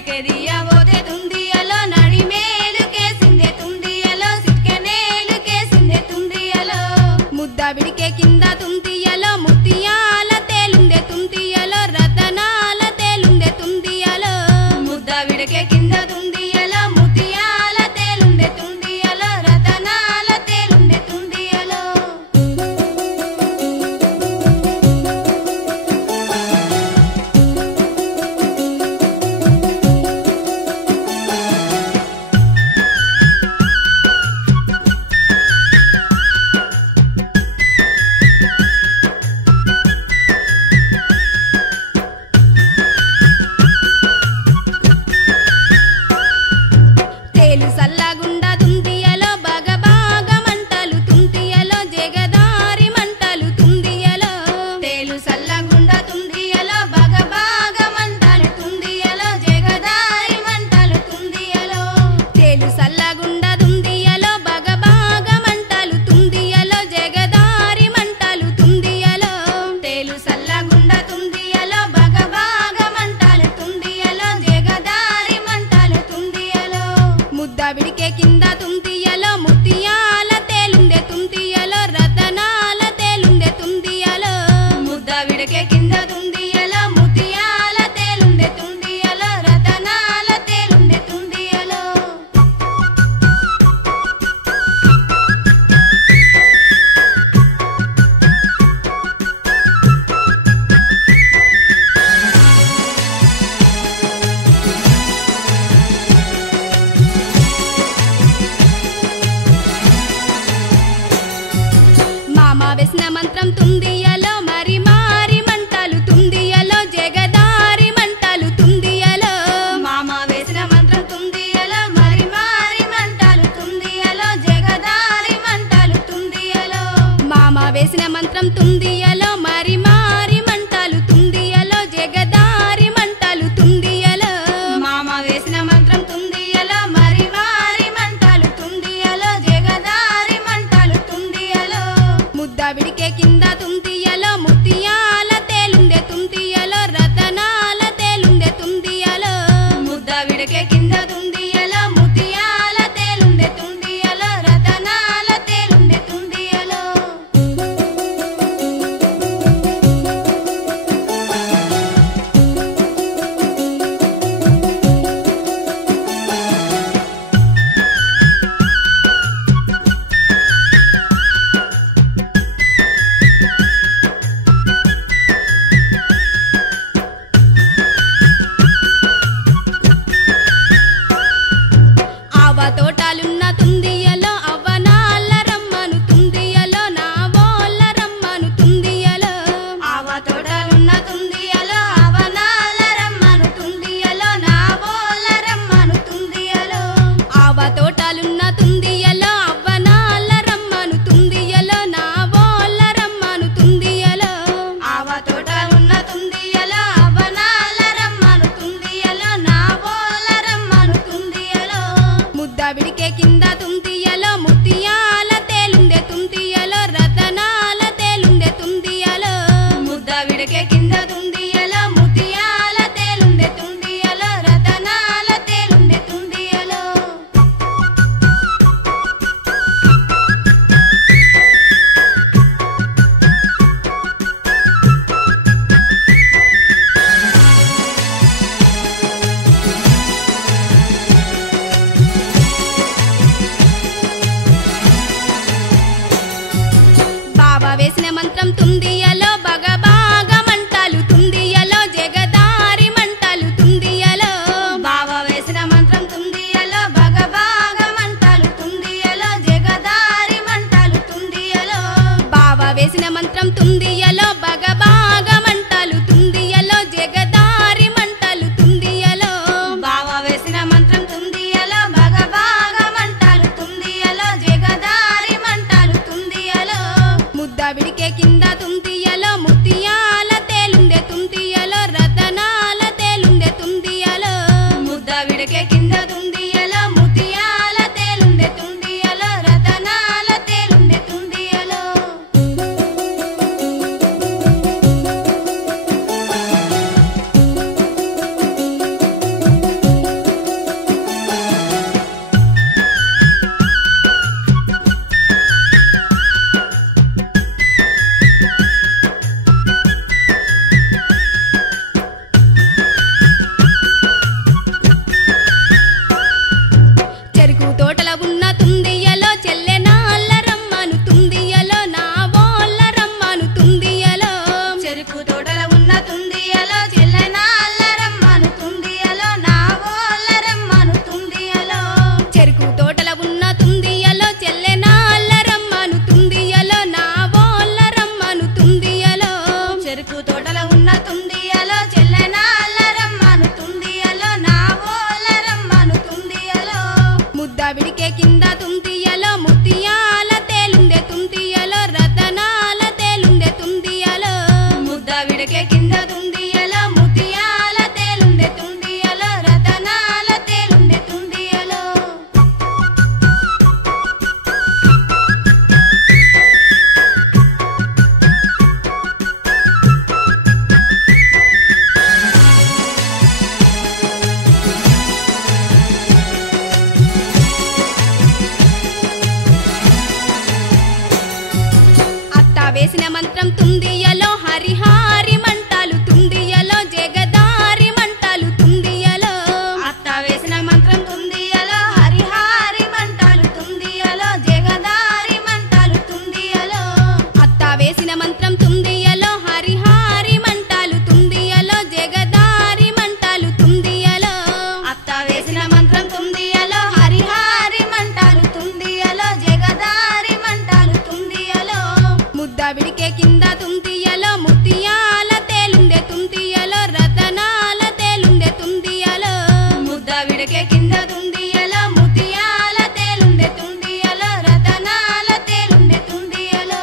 పిడికే దియబోతే తుందియలో నడిమేలు కేసిందే తుందియలో సిట్కెనేలు కేసిందే తుందియలో ముద్ద బిడికే కింద తుందియలో ముత్యాల తేలుందే తుందియలో రతనాల తేలుందే తుందియలో ముద్ద బిడికే కింద తుందియలో ముత్యాల తేలుందే తుందియలో రతనాల తేలుందే తుందియలో తేలు సల్లగుండా తుందియలో బాగా మంటలు తుందియలో జగదారి మంటలు తుందియలో తేలు సల్లగుండా తుందియలో బాగా మంటలు తుందియలో జగదారి మంటలు తుందియలో తేలు సల్లగుండా తుందియలో బాగా మంటలు తుందియలో జగదారి మంటలు తుందియలో తేలు సల్లగుండా తుందియలో బాగా మంటలు తుందియలో జగదారి మంటలు తుందియలో ముద్ద బిడికే కింద తుందియలో ముత్యాల తేలుందే తుందియలో రతనాల తేలుందే తుందియలో ముద్ద బిడికే కింద తుందియలో ముత్యాల తేలుందే తుందియలో రతనాల తేలుందే తుందియలో మామ వేసిన మంత్రం తుందియలో మరి మారి మంటలు తుందియలో జగదారి మంటలు తుందియలో మామ వేసిన మంత్రం తుందియలో మరి మారి మంటలు తుందియలో జగదారి మంటలు తుందియలో మామ వేసిన మంత్రం తుందియలో మరి మారి మంటలు తుందియలో జగదారి మంటలు తుందియలో మామ వేసిన మంత్రం తుందియలో మరి మారి మంటలు తుందియలో జగదారి మంటలు తుందియలో ముద్ద బిడికే కింద తుందియలో ముత్యాల తేలుందే తుందియలో రతనాల తేలుందే తుందియలో ముద్ద బిడికే కింద తుందియలో ముత్యాల తేలుందే తుందియలో రతనాల తేలుందే తుందియలో మెడకే కింద తుందియలో ముత్యాల తేలుండే తుందియలో రతనాల తేలుండే తుందియలో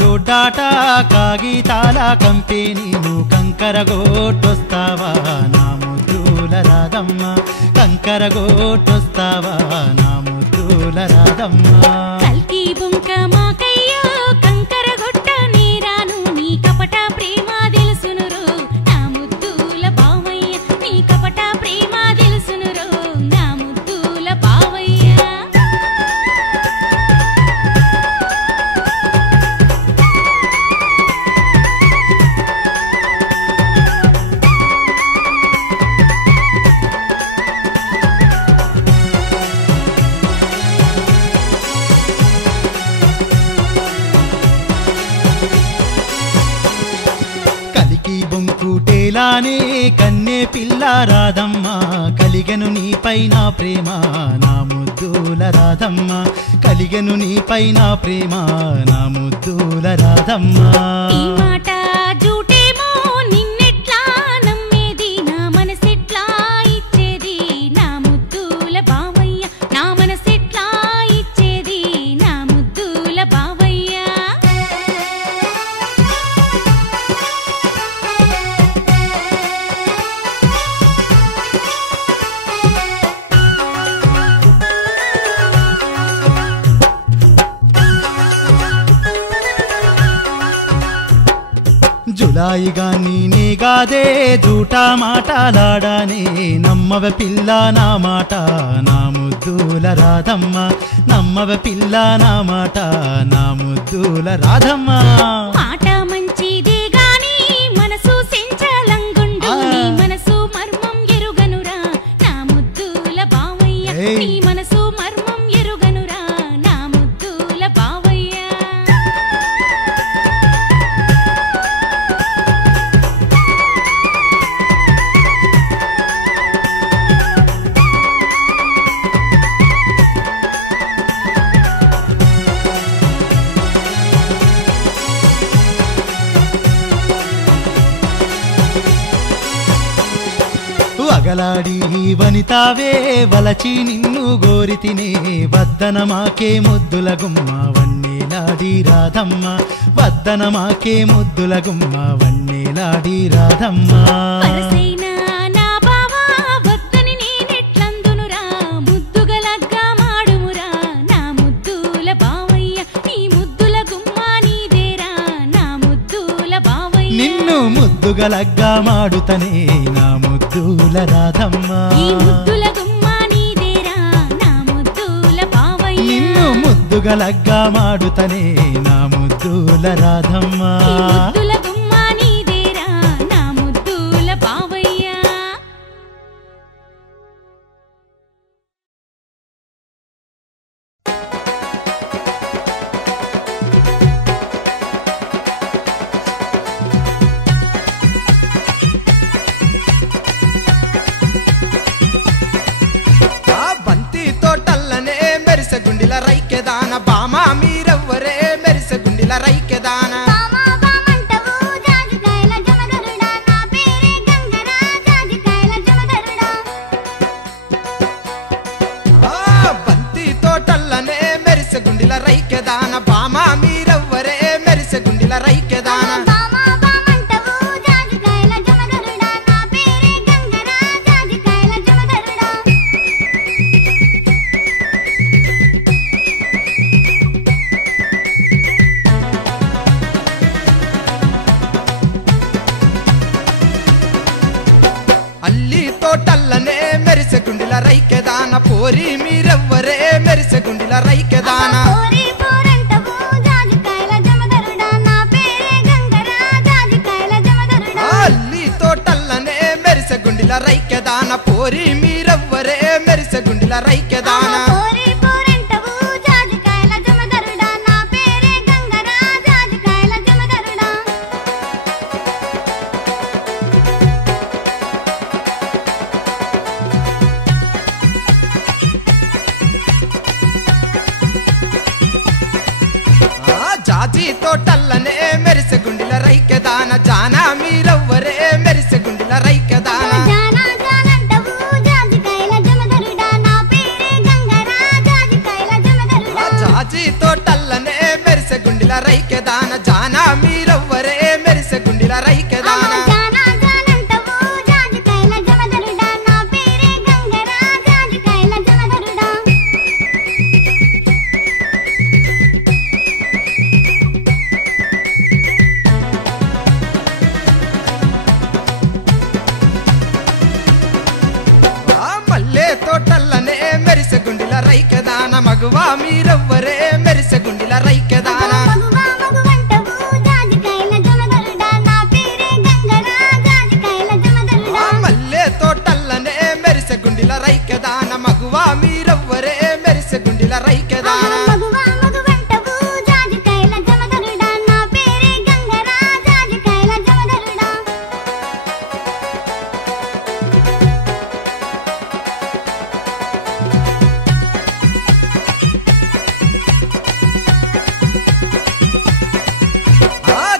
రోడ్డాట కాగితాల కంపెనీ నువ్వు కంకరగోటొస్తావా నా ముద్దుల రాధమ్మ కంకరగోటొస్తావా నా ముద్దుల రాధమ్మ కల్కి బొంక మాకయ్యో కంకరగొట్ట నీరాను నీ కపట ప్రేమ తెలుసునురో నా ముద్దుల బావయ్య నీ కపట ప్రేమ తెలుసునురో నా ముద్దుల బావయ్య బొంకుటేలానే కన్నే పిల్ల రాధమ్మ కలిగెను నీపైన ప్రేమ నా ముద్దుల రాధమ్మ కలిగెను నీపైన ప్రేమ నా ముద్దుల రాధమ్మ ఈ మాట జూటేమో నిన్నెట్లా నమ్మేది నా మనసెట్లా ఇచ్చేది నా ముద్దుల బావయ్య నా మనసెట్లా ఇచ్చేది నా ముద్దుల బావయ్య జులాయిగా నేగాదే జూటా మాటలాడానే నమ్మవ పిల్ల నా మాట నా ముద్దుల రాధమ్మ నమ్మవ పిల్ల నా మాట నా ముద్దుల రాధమ్మ మాట మంచిదే గాని మనసు సెంచలంగుండు నీ మనసు మర్మం ఎరుగనురా నా ముద్దుల బావయ్య నీ మనసు మర్మం ఎరుగనురా నా ముద్దుల బావయ్య అగలాడి వనితావే వలచి నిన్ను గోరితినే వద్దన మాకే ముద్దుల గుమ్మ వన్నెలాడి రాధమ్మ వద్దన మాకే ముద్దుల గుమ్మ వన్నెలాడి రాధమ్మ వరసైనా నా బావా వద్దని నేనెట్లందునురా ముద్దుగలగ్గా మాడుమురా నా ముద్దుల బావయ్య నీ ముద్దుల గుమ్మ నీదేరా నా ముద్దుల బావయ్య నిన్ను ముద్దుగలగ్గా మాడుతనే నా ముద్దుల రాధమ్మ ఈ ముద్దుల గుమ్మ నీదేరా నా ముద్దుల బావయ్య నిన్ను ముద్దుగలగ్గా మాడుతనే నా ముద్దుల రాధమ్మ ఈ ముద్దుల గుమ్మ నీదేరా నా ముద్దుల బావయ్య గుండిల రైకెదాన బామా బామంటవు జాజికాయల జమదరుడా నా పేరే గంగరా జాజికాయల జమదరుడా బంతి తోటల్లనే మెరిసె గుండిల రైకెదాన బామా మీరెవ్వరే మెరిసె గుండిల రైకెదాన బామా బామంటవు జాజికాయల జమదరుడా నా పేరే గంగరా జాజికాయల జమదరుడా అల్లి తోటల్లనే మెరిసె గుండిల రైకెదాన పోరి మీరెవ్వరే మెరిసె గుండిల రైకెదాన పోరి పోరంటవు జాజికాయల జమదరుడా నా పేరే గంగరా జాజికాయల జమదరుడా అల్లి తోటల్లనే మెరిసె గుండిల రైకెదాన పోరి మీరెవ్వరే మెరిసె గుండిల రైకెదాన పోరి పోరంటవు జాజికాయల జమదరుడా నా పేరే గంగరా జాజికాయల జమదరుడా జాజి తోటల్లనే మెరిసె గుండిల రైకెదాన జానా మీరెవ్వరే మెరిసె గుండిల రైకెదాన జానా జానంటవు జాజికాయల జమదరుడా నా పేరే గంగరా జాజికాయల జమదరుడా జాజి తోటల్లనే మెరిసె గుండిల రైకెదాన జానా మీరెవ్వరే మెరిసె గుండిల రైకెదాన జానా జానంటవు జాజికాయల జమదరుడా నా పేరే గంగరా జాజికాయల జమదరుడా మల్లె తోటల్లనే మెరిసె గుండిల రైకెదాన మగువా మీరెవ్వరే మెరిసె గుండిల రైకెదాన మగువా మగువంటవు జాజికాయల జమదరుడా నా పేరే గంగరా జాజికాయల జమదరుడా మల్లె తోటల్లనే మెరిసె గుండిల రైకెదాన మగువా మీరెవ్వరే మెరిసె గుండిల రైకెదాన మగువా మగువంటవు జాజికాయల జమదరుడా నా పేరే గంగరా జాజికాయల జమదరుడా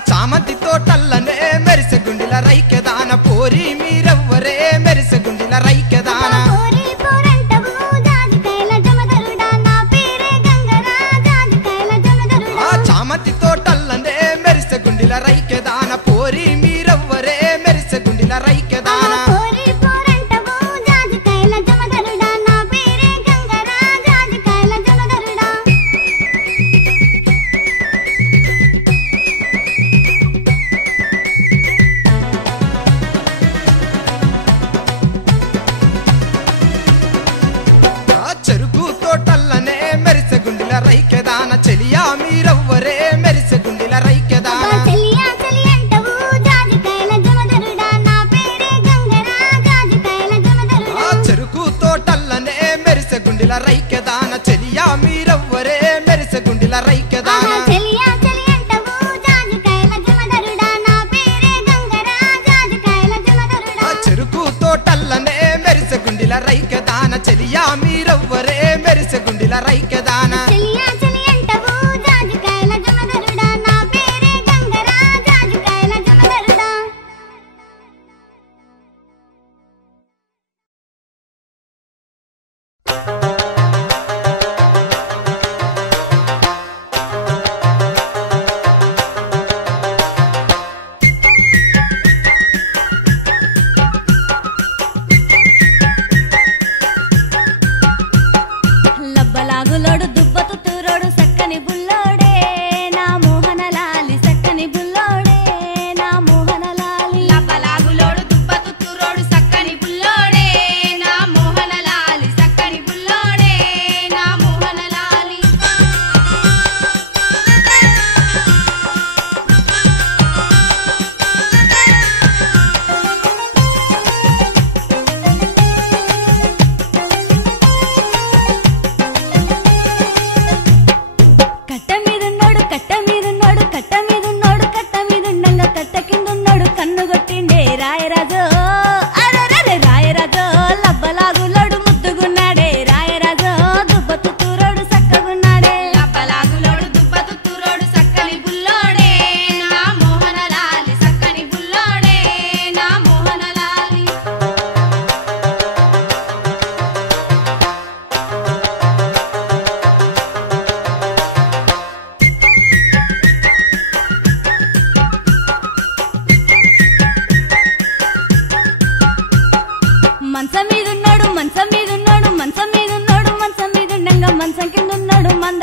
చామంతి తోటల్లనే మెరిసె గుండిల రైకెదాన పోరి మీరెవ్వరే మెరిసె గుండిల రైకెదాన పోరి పోరంటవు జాజికాయల జమదరుడా నా పేరే గంగరా జాజికాయల జమదరుడా చామంతి తోటల్లనే మెరిసె గుండిల రైకెదాన పోరి మీరెవ్వరే మెరిసె గుండిల రైకెదాన పోరి పోరంటవు జాజికాయల జమదరుడా నా పేరే గంగరా జాజికాయల జమదరుడా చెరుకు తోటల్లనే మెరిసె గుండిల రైకెదాన చెలియా మీరెవ్వరే మెరిసె గుండిల రైకెదాన చెలియా చెలియంటవు జాజికాయల జమదరుడా నా పేరే గంగరా జాజికాయల జమదరుడా చెరుకు తోటల్లనే మెరిసె గుండిల రైకెదాన చెలియా మీరెవ్వరే మెరిసె గుండిల రైకెదాన చెలియా చెలియంటవు జాజికాయల జమదరుడా నా పేరే గంగరా జాజికాయల జమదరుడా చెరుకు తోటల్లనే మెరిసె గుండిల రైకెదాన చెలియా మీరెవ్వరే మెరిసె గుండిల రైకెదాన చెలియా చెలియంటవు జాజికాయల జమదరుడా నా పేరే గంగరా జాజికాయల జమదరుడా లబ్బలాగులోడు దుబ్బతు తూరోడు సక్కని బుల్లోడే నా మోహన లాలి సక్కని బుల్లోడే నా మోహన లాలి లబ్బలాగులోడు దుబ్బతు తురోడు సక్కని బుల్లోడే నా మోహన లాలి సక్కని బుల్లోడే నా మోహన లాలి కట్ట మీదున్నోడు కట్ట మీదున్నోడు కట్ట మీదున్నోడు కట్ట మీదుండంగా కట్ట కిందున్నోడు కన్ను కొట్టిండే రాయరాజు అరే రాయరాజు లబ్బలాగులోడు ముద్దుగున్నాడే రాయరాజు దుబ్బతు తూరోడు సక్కగున్నాడే లబ్బలాగులోడు దుబ్బతు తురోడు సక్కని బుల్లోడే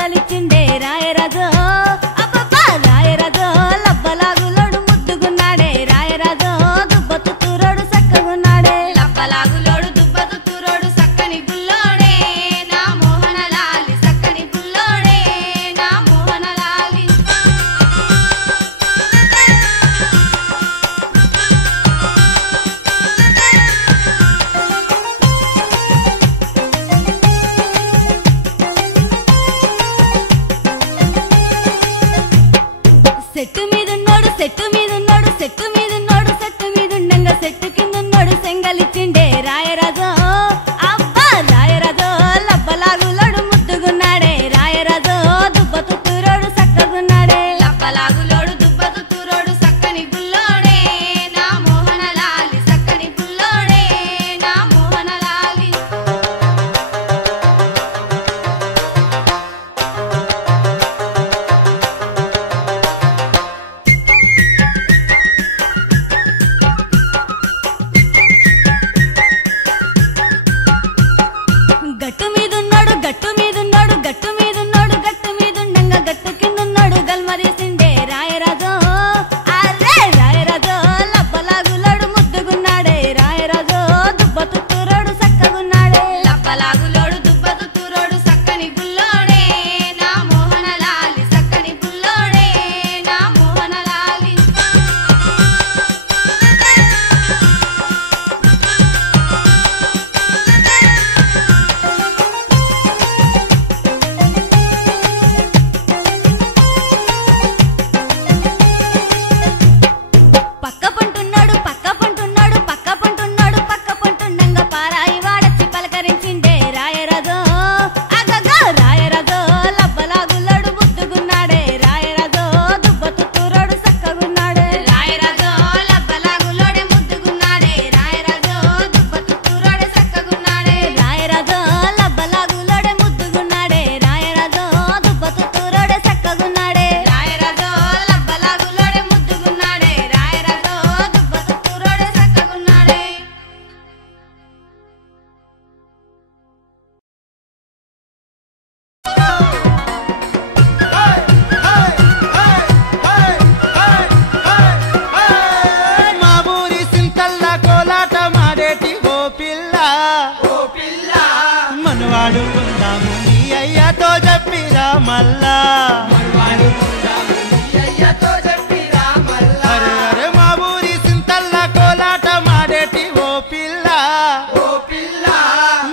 సెంగలిచ్చిండే రాయరాజు అబ్బబ్బా రాయరాజు లబ్బలాగులోడు ముద్దుగున్నాడే రాయరాజు దుబ్బతు తూరోడు సక్కగున్నాడే లబ్బలాగులోడు దుబ్బతు తూరోడు సక్కని బుల్లోడే నా మోహనలాలి సక్కని బుల్లోడే నా మోహనలాలి సెట్టు మీదున్నోడు సెట్టు మీదున్నోడు సెట్టు మీదున్నోడు సెట్టు మీదుండంగా సెట్టు కిందున్నోడు సెంగలిచ్చిండే రాయరాజు అబ్బా రాయరాజు లబ్బలాగులోడు ముద్దుగున్నాడే రాయరాజు దుబ్బతు తూరోడు సక్కగున్నాడే లబ్బలాగులోడు దుబ్బతు తూరోడు సక్కని బుల్లోడే నా మోహనలాలి సక్కని బుల్లోడే నా మోహనలాలి గట్టు మీదున్నాడు గట్టు మీదున్నాడు గట్టు మీదున్నాడు గట్టు మీదుండంగా గట్టు కిందున్నాడు గల్మరీసిండే రాయరాజు అరే రాయరాజు లబ్బలాగులోడు ముద్దుగున్నాడే రాయరాజు దుబ్బతు తూరోడు సక్కగున్నాడే లబ్బలాగులోడు దుబ్బతు తూరోడు సక్కని బుల్లోడే నా మోహనలాలి సక్కని బుల్లోడే నా మోహనలాలి పక్క పంటున్నాడు పక్క పంటున్నాడు పక్క పంటున్నాడు పక్క పంటుండంగా పారాయి వాడచ్చి పలకరించిండే రాయరాజు అగగా రాయరాజు లబ్బలాగులోడు ముద్దుగున్నాడే రాయరాజు దుబ్బతు తూరోడు సక్కగున్నాడే రాయరాజు లబ్బలాగులోడే ముద్దుగున్నాడే రాయరాజు దుబ్బతు తూరోడే సక్కగున్నాడే రాయరాజు లబ్బలాగులోడే ముద్దుగున్నాడే రాయరాజు దుబ్బతు తూరోడే సక్కగున్నాడే రాయరాజు లబ్బలాగులోడే ముద్దుగున్నాడే రాయరాజు దుబ్బతు తూరోడే సక్కగున్నాడే మా ఊరి సింతల్ల కోలాట మాడేటి ఓ పిల్ల మనవాడు ఉందాము నీ అయ్యతో చెప్పిరా మల్లా అరే అరే మా ఊరి సింతల్ల కోలాట మాడేటి ఓ పిల్ల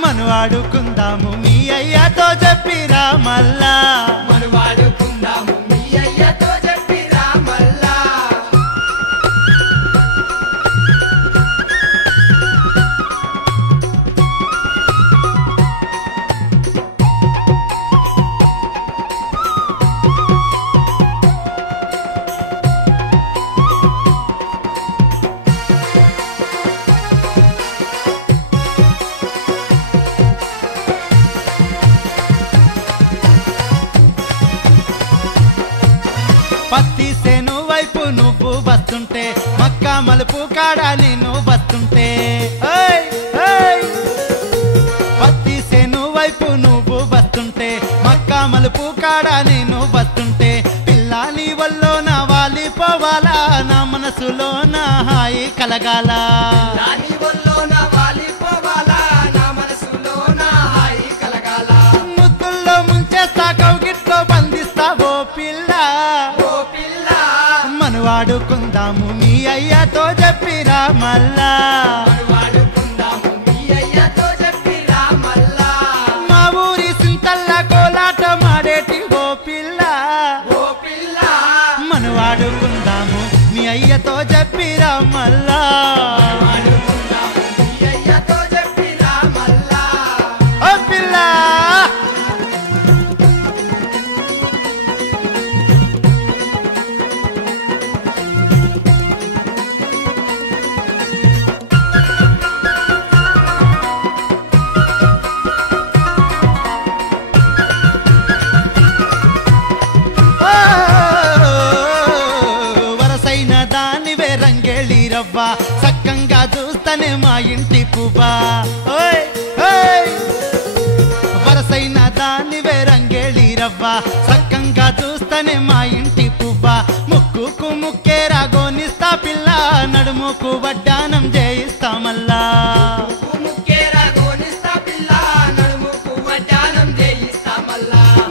మనవాడుకుందాము మీ అయ్యతో చెప్పిరా మల్లా పత్తి సేను వైపు నువ్వు వస్తుంటే మక్క మలుపు కాడ నేను వస్తుంటే ఏయ్, ఏయ్. పత్తి సేను వైపు నువ్వు వస్తుంటే మక్క మలుపు కాడ నేను వస్తుంటే పిల్ల నీ వల్లో నా వాలిపోవాలా నా మనసులో నా హాయి కలగాల ముద్దుల్లో ముంచేస్తా కౌగిట్లో బంధిస్తా ఓ పిల్ల మనవాడుకుందాము మీ అయ్యతో చెప్పిరా మల్లా మా ఊరి సింతల్ల కోలాట మాడేటి ఓ పిల్ల మనవాడుకుందాము మీ అయ్యతో చెప్పిరా మల్లా ఓ పిల్ల రవ్వా సక్కంగా చూస్తనే మా ఇంటి పువ్వా ఓయ్ ఓయ్ వరసైన దానివే రంగేళి రవ్వ సక్కంగా చూస్తేనే మా ఇంటి పువ్వ ముక్కుకు ముక్కేరా గోనిస్తా పిల్ల నడుముకు వడ్డానం చేయిస్తా మల్లా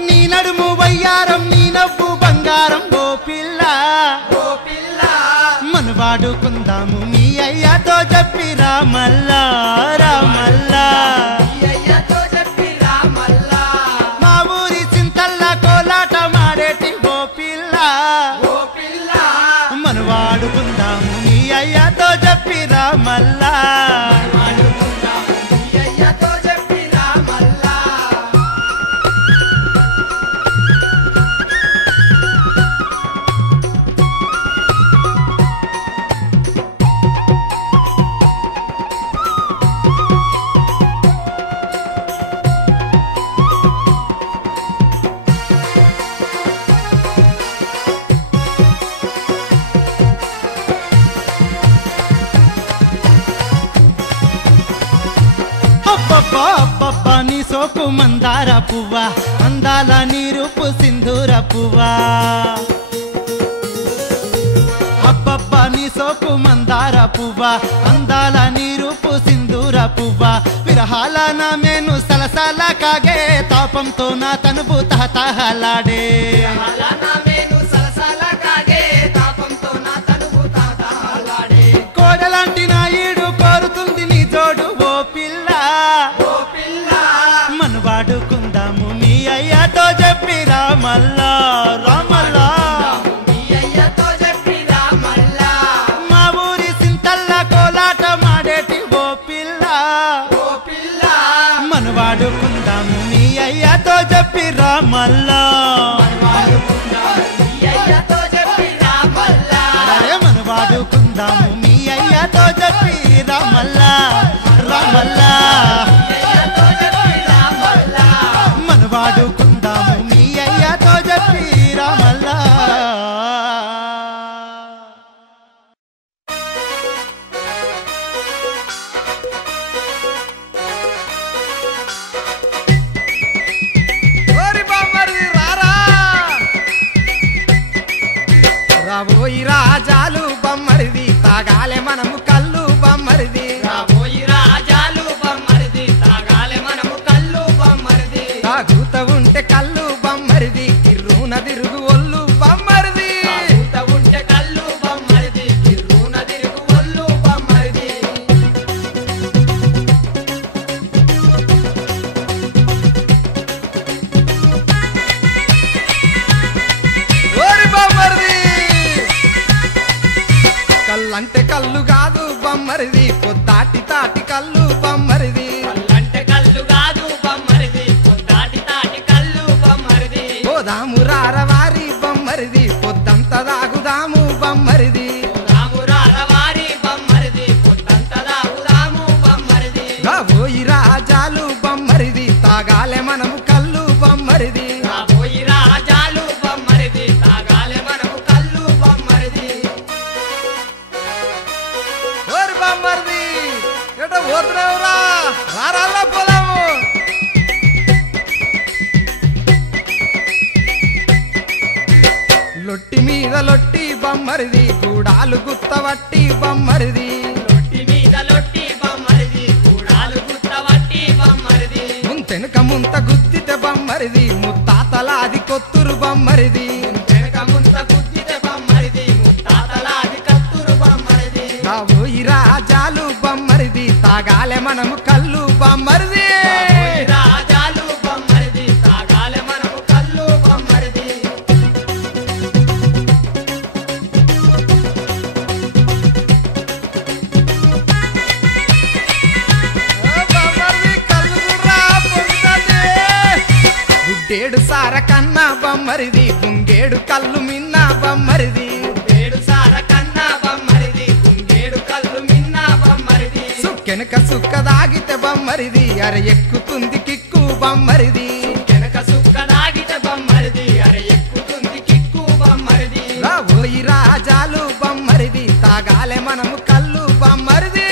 నీ నడుము వయ్యారం నీ నవ్వు బంగారం ఓ పిల్ల మనవాడుకుందాము మీ అయ్యతో చెప్పి రామల్లా రామల్లా మా ఊరి చింతల్ల కోలాట మాడేటి ఓ పిల్ల మనవాడుకుందాము మీ అయ్యతో చెప్పి రామల్లా అబ్బబ్బా నీ సోకు మందార పువ్వ అందాల నీ రూపు సింధూర పువ్వ అబ్బబ్బా నీ సోకు మందార పువ్వ అందాల నీ రూపు సింధూర పువ్వ విరహాల నా మేను సలసల కాగే తాపంతో నా తనువు తహతహలాడే కోడలాంటి నా ఈడు కోరుతుంది నీ జోడు ఓ పిల్ల మనవాడుకుందాము మీ అయ్యతో చెప్పి రామల్లా రామల్లా మా ఊరి సింతల్ల కోలాట మాడేటి ఓ పిల్ల మనవాడుకుందాము మీ అయ్యతో చెప్పి రామల్లా మనవాడుకుందాము మీ అయ్యతో చెప్పి రామల్లా రామల్లా మనవాడుకుందాము మీ అయ్యతో చెప్పి రామల్లా రాబోయి రాజాలు బొమ్మరిది తాగాలే మనము కళ్ళు బొమ్మరిది తాగుత ఉంటే కళ్ళు బొమ్మరిది కిర్రున తిరుగు ఒళ్ళు బొమ్మరిది కళ్ళంటే కళ్ళు కాదు బొమ్మరిది పొద్దాటి తాటి కళ్ళు బొమ్మరిది పోదాము రారవారి బొమ్మరిది పొద్దంత దాగుదాము బొమ్మరిది రాబోయి రాజాలు బొమ్మరిది తాగాలే మనము కళ్ళు బొమ్మరిది ఓరి బొమ్మరిది ఎట పోతున్నావురా రారాల్లా పోదాము లొట్టి మీద లొట్టి బొమ్మరిది గూడాలు గుత్తవట్టి బొమ్మరిది ముంతెనుక ముంత గుద్దితే బొమ్మరిది ముత్తాతలాది కొత్తురు బొమ్మరిది రాబోయి రాజాలు బొమ్మరిది తాగాలే మనము కళ్ళు బొమ్మరిది గుడ్డేడు సార కన్నా బొమ్మరిది గుంగేడు కళ్ళు మిన్న బొమ్మరిది సుక్కెనక సుక్క దాగితే బొమ్మరిది అర ఎక్కుతుంది కిక్కు బొమ్మరిది రాబోయి రాజాలు బొమ్మరిది తాగాలే మనము కళ్ళు బొమ్మరిది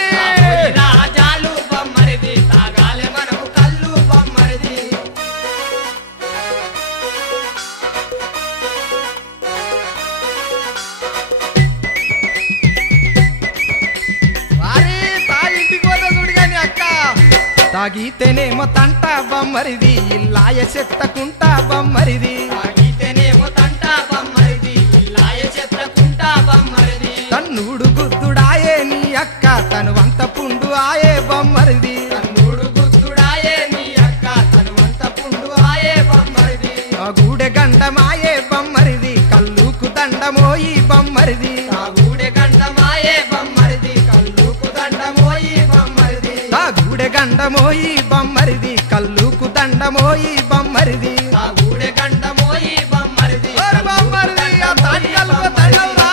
తాగితేనేమో తంట బొమ్మరిది ఇల్లాయ చెత్తకుంటా బొమ్మరిది తాగితేనేమో తంట బొమ్మరిది ఇల్లాయ చెత్తకుంటా బొమ్మరిది తన్నుడు గుద్దుడాయే నీ అక్క తను వంత పుండు ఆయే బొమ్మరిది తన్నుడు గుద్దుడాయే నీ అక్క తను వంత పుండు ఆయే బొమ్మరిది ఆ గూడె గండమాయే బొమ్మరిది కల్లుకు దండమోయి బొమ్మరిది ఆ గూడె గండమాయే బొమ్మరిది కల్లుకు దండమోయి బొమ్మరిది ఆ గూడె గండమోయి బొమ్మరిది కల్లుకు దండమోయి బొమ్మరిది ఆ గూడె గండమోయి బొమ్మరిది ఓరి బొమ్మరిది ఆ తాటికల్లు దండవురా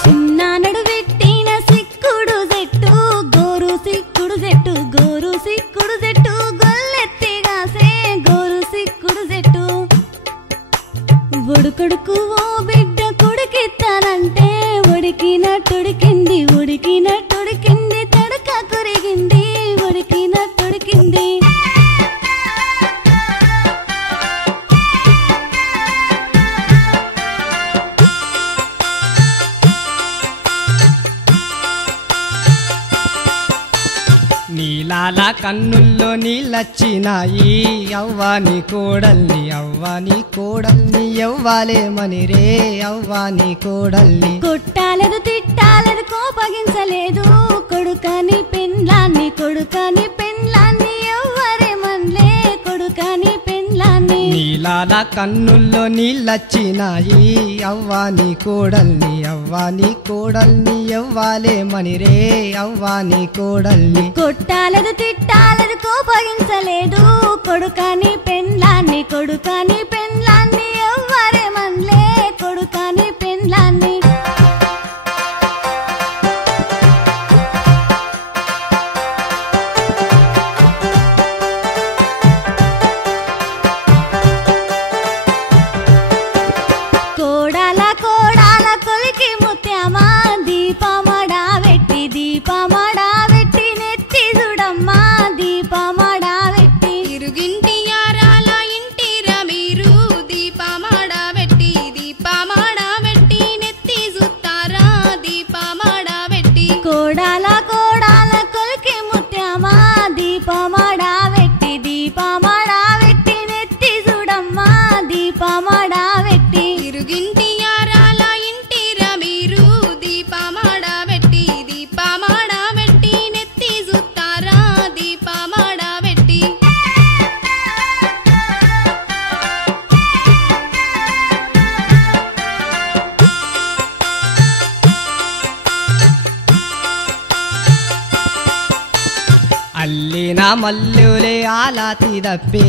చిన్నానడు పెట్టిన సిక్కుడు జెట్టు గోరు సిక్కుడు జెట్టు గోరు సిక్కుడు జెట్టు గొల్లెత్తిగాసే గోరు సిక్కుడు జెట్టు ఉడుకుడుకు ఓ బిడ్డ కొడుకిస్తానంటే ఉడికినట్టుడికింది ఉడికినట్టుడికింది తడక కొరిగింది ఉడికినట్టుడికింది నీలాల కన్నుల్లో నీళ్ళచ్చినాయి అవ్వాని కోడల్ని అవ్వాని కోడల్ని ఎవ్వాలేమని రే అవ్వాని కోడల్ని కొట్టాలేదు తిట్టాలేదు కోపగించలేదు కొడుకని పెండ్లాన్ని కొడుకని పెండ్లాన్ని ఎవ్వరేమన్లే కొడుకని పెండ్లాన్ని నీలాల కన్నుల్లో నీళ్ళచ్చినాయి అవ్వాని కోడల్ని అవ్వాని కోడల్ని ఎవ్వాలేమని రే అవ్వాని కోడల్ని కొట్టాలేదు తిట్టాలేదు కోపగించలేదు కొడుకని పెండ్లాన్ని కొడుకని పెండ్లాన్ని ఎవ్వరేమన్లే కొడుకని పెండ్లాన్ని కోడాల కోడాల కొలికి ముత్యమా దీపమడా వెట్టి దీపమడా వెట్టి నెత్తి చూడమ్మా దీపమడా వెట్టి ఇరుగింటి యారాల ఇంటిరా మీరు దీపమాడ పెట్టి దీపమాడ పెట్టి నెత్తి సుత్తారా దీపమాడ పెట్టి కోడాల కోడాల కొలికి ముత్యమా దీపమడా వెట్టి దీపమడా వెట్టి నెత్తి చూడమ్మా దీపమడా వెట్టి ఇరుగింటి యారాల ఇంటిరా మీరు దీపమాడ పెట్టి దీపమాడ పెట్టి నెత్తి సుత్తారా దీపమాడ పెట్టి అల్లిన మల్లులే ఆలాతి దప్పే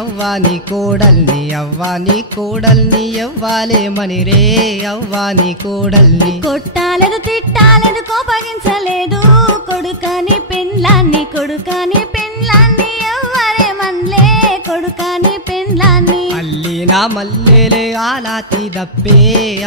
అవ్వాని కోడల్ని అవ్వాని కోడల్ని ఎవ్వాలేమని రే అవ్వాని కోడల్ని కొట్టాలేదు తిట్టాలేదు కోపగించలేదు కొడుకని పెండ్లాన్ని కొడుకని పెండ్లాన్ని ఎవ్వరేమన్లే కొడుకని పెండ్లాన్ని అల్లిన మల్లెలే ఆలాతి దప్పే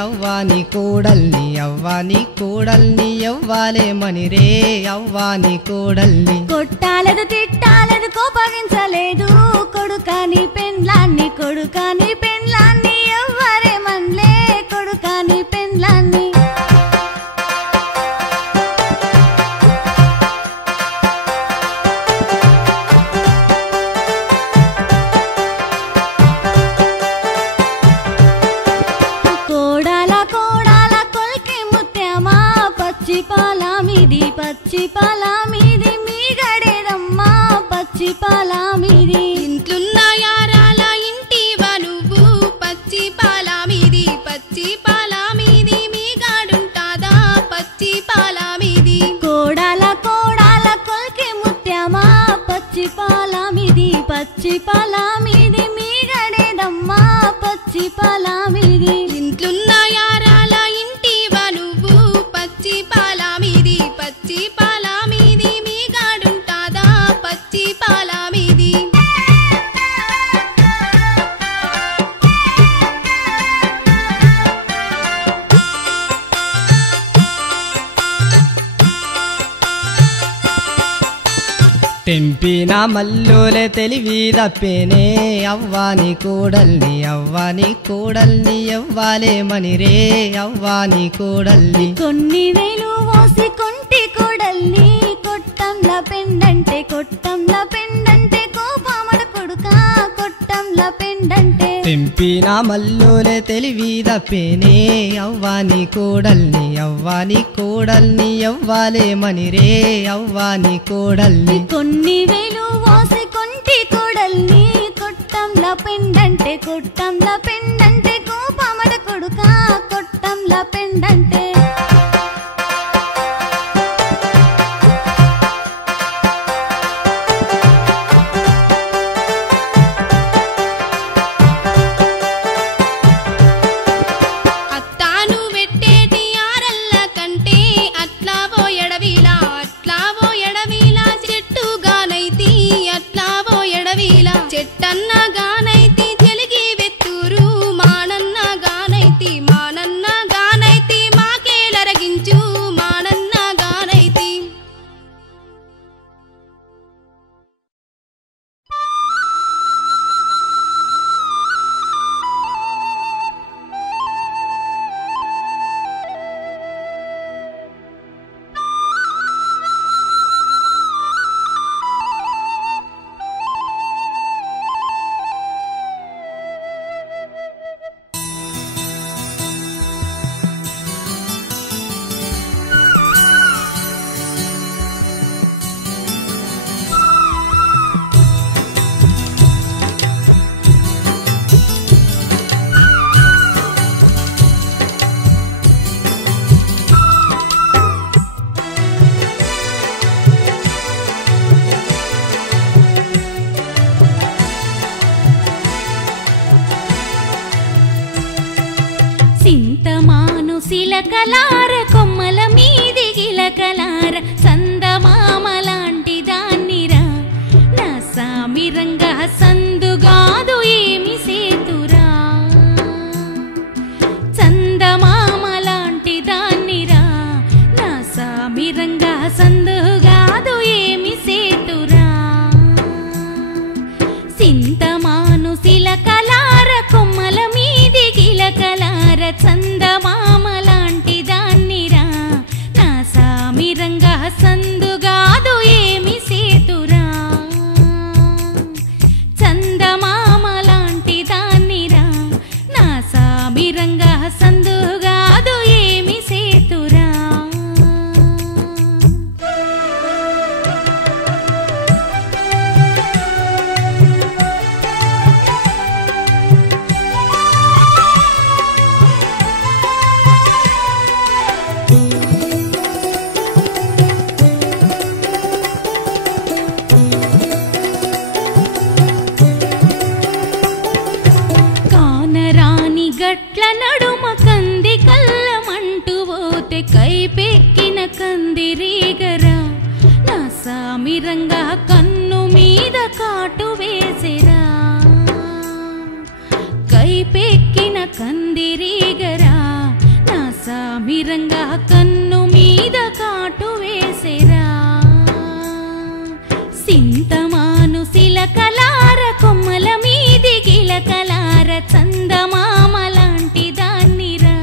అవ్వాని కోడల్ని అవ్వాని కోడల్ని ఎవ్వాలేమని రే అవ్వాని కోడల్ని కొట్టాలేదు తిట్టాలేదు కోపగించలేదు కొడుకని పెండ్లాన్ని కొడుకని పెండ్లాన్ని ఎవ్వరేమన్లే కొడుకని పెండ్లాన్ని కోడాల కోడాల కొలికి ముత్యమా పచ్చి పాల మీది మీ గడేదమ్మా పచ్చి పాల మీది ఇంట్లున్న యారాల ఇంటివా నువ్వు పచ్చి పాల మీది మీ గాడుంటాదా పచ్చి పాల మీది కోడాల కోడాల కొలికి ముత్యమా పచ్చి పాల మీది మీ గడేదమ్మా పచ్చి పాల మీది ఇంట్లున్న యారాల ఇంటివా నువ్వు పచ్చి పాల మీది మీ గాడుంటాదా పచ్చి పాల మీది తెంపిన మల్లులే తెలివి తప్పేనే అవ్వాని కూడల్ని అవ్వాని కూడల్ని ఎవ్వాలే మనిరే అవ్వాని కూడల్ని కొన్ని వేలు మోసి కొంటి కూడల్ని కొట్టంల పెండంటే కోపమడ కొడుక కొట్టంల పెండంటే తెంపిన మల్లులే తెలివి తప్పేనే అవ్వాని కూడల్ని అవ్వాని కూడల్ని ఎవ్వాలే మనిరే అవ్వాని కూడల్ని కొన్ని వేలు మోసి కొంటి కూడల్ని కొట్టంల పెండంటే కోపమడ కొడుక కొట్టంల పెండంటే అత్తాను పెట్టేటి ఆరల్ల కంటే అట్లా ఓ ఎడవీలా చెట్టుగానైతి అట్లా ఓ ఎడవీలా చెట్టన్న గానైతి తెలిగి వెత్తూరు మానన్న గానైతి మాకేలరగించు మానన్న గానైతి సింతమాను సిలకలార కొమ్మల మీది గిలకలార సందమామలాంటి దాన్నిరా నా సామిరంగా సందుగాదు ఏమి సేతురా చందమామలాంటి దాన్నిరా నా సామిరంగా సందుగాదు ఏమి సేతురా సింతమాను సిలకలార కొమ్మల మీది గిలకలార చందమామలాంటి దాన్నిరా నా సామిరంగా సందుగాదు ఏమి సేతురా చందమామలాంటి దాన్నిరా నా సామిరంగా సందుగాదు ఏమి సేతురా గట్ల నడుమ కంది కల్లమంటూ పోతే కైపెక్కిన కందిరీగరా నా సామిరంగా కన్ను మీద కాటు వేసిరా కైపెక్కిన కందిరీగరా నా సామిరంగా కన్ను మీద కాటు వేసిరా సింతమాను సిలకలార కొమ్మల మీది గిలకలార చందమామలాంటి దాన్నిరా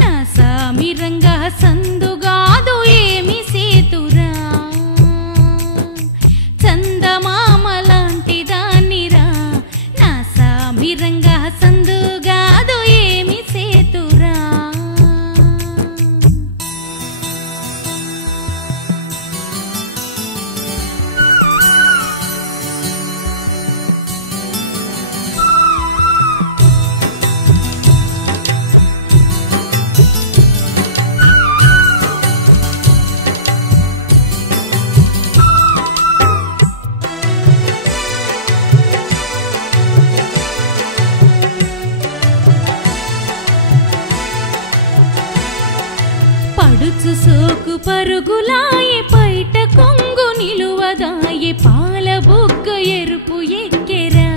నా సామిరంగా సందుగాదు ఏమి సేతురా చందమామలాంటి దాన్నిరా నా సామిరంగా సందుగాదు ఏమి సేతురా పడుచు సోకు పరుగులాయే పైట కొంగు నిలువదాయే పాల బుగ్గ ఎరుపు ఎక్కెరా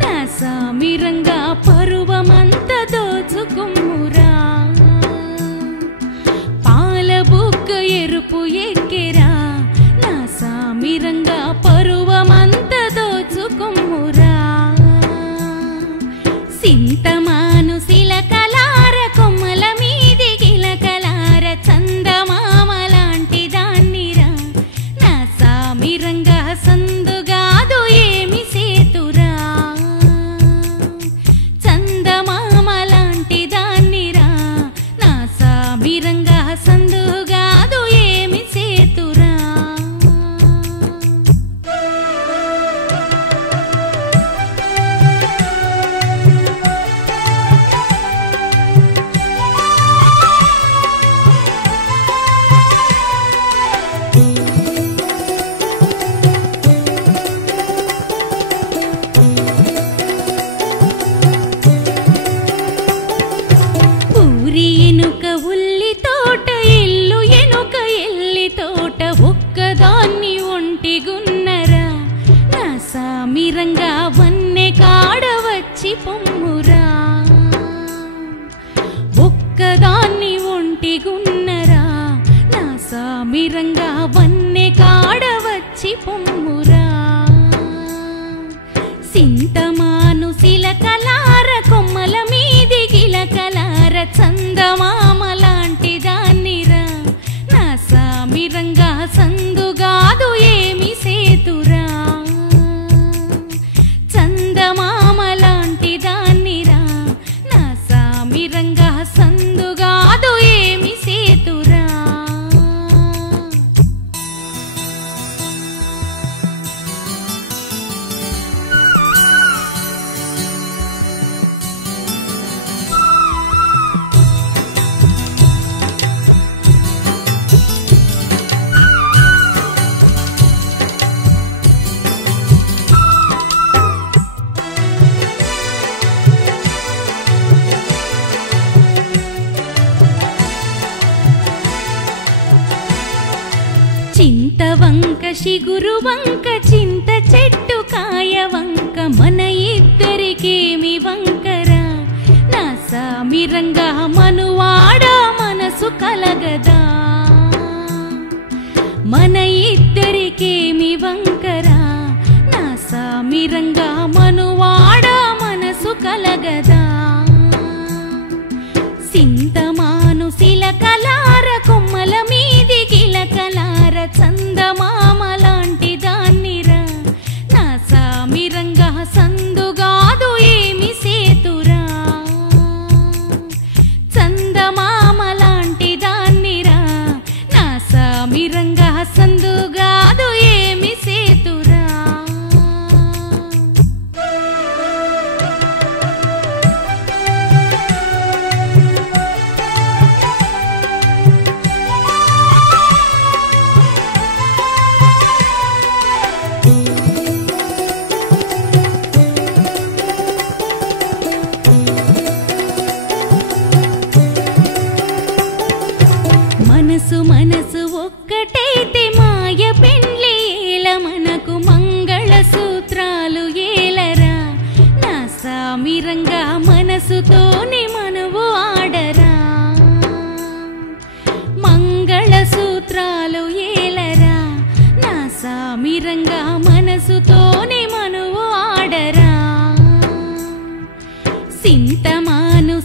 నా సామిరంగా పరువమంత దోచుకుమ్మురా పాల బుగ్గ ఎరుపు ఎక్కెరా నా సామిరంగా ఒక్కదాన్ని ఒంటిగున్నరా నా సామిరంగా వన్నె కాడ వచ్చి పొమ్మురా సింతమాను సిలకలార కొమ్మల మీది గిలకలార చందమామ లాంటి దాన్నిరా నా సామిరంగా సందుగాదు ఏమి సేతురా చందమామ లాంటి దాన్నిరా నా సామిరంగా సందుగాదు ఏమి సేతురా చింత వంక శిగురు వంక చింత చెట్టు కాయ వంక మన ఇద్దరికేమి వంకరా నా సామిరంగా మనువాడ మనసు కలగదా మన ఇద్దరికేమి వంకరా నా సామిరంగా మనువాడ మనసు కలగదా సింతమాను సిలకలార కొమ్మల మీది గిలకలార చందమామ లాంటి దాన్నిరా నా సామిరంగా సందుగాదు ఏమి సేతురా చందమామ లాంటి దాన్నిరా నా సామిరంగా సందుగాదు ఏమి సేతురా మనసు మనసు ఒక్కటైతే మాయ పెండ్లేల మనకు మంగళ సూత్రాలు ఏలరా నా సామిరంగా మనసుతోనే మనవు ఆడరా మంగళ సూత్రాలు ఏలరా నా సామిరంగా మనసుతోనే మనవు ఆడరా సింతమాను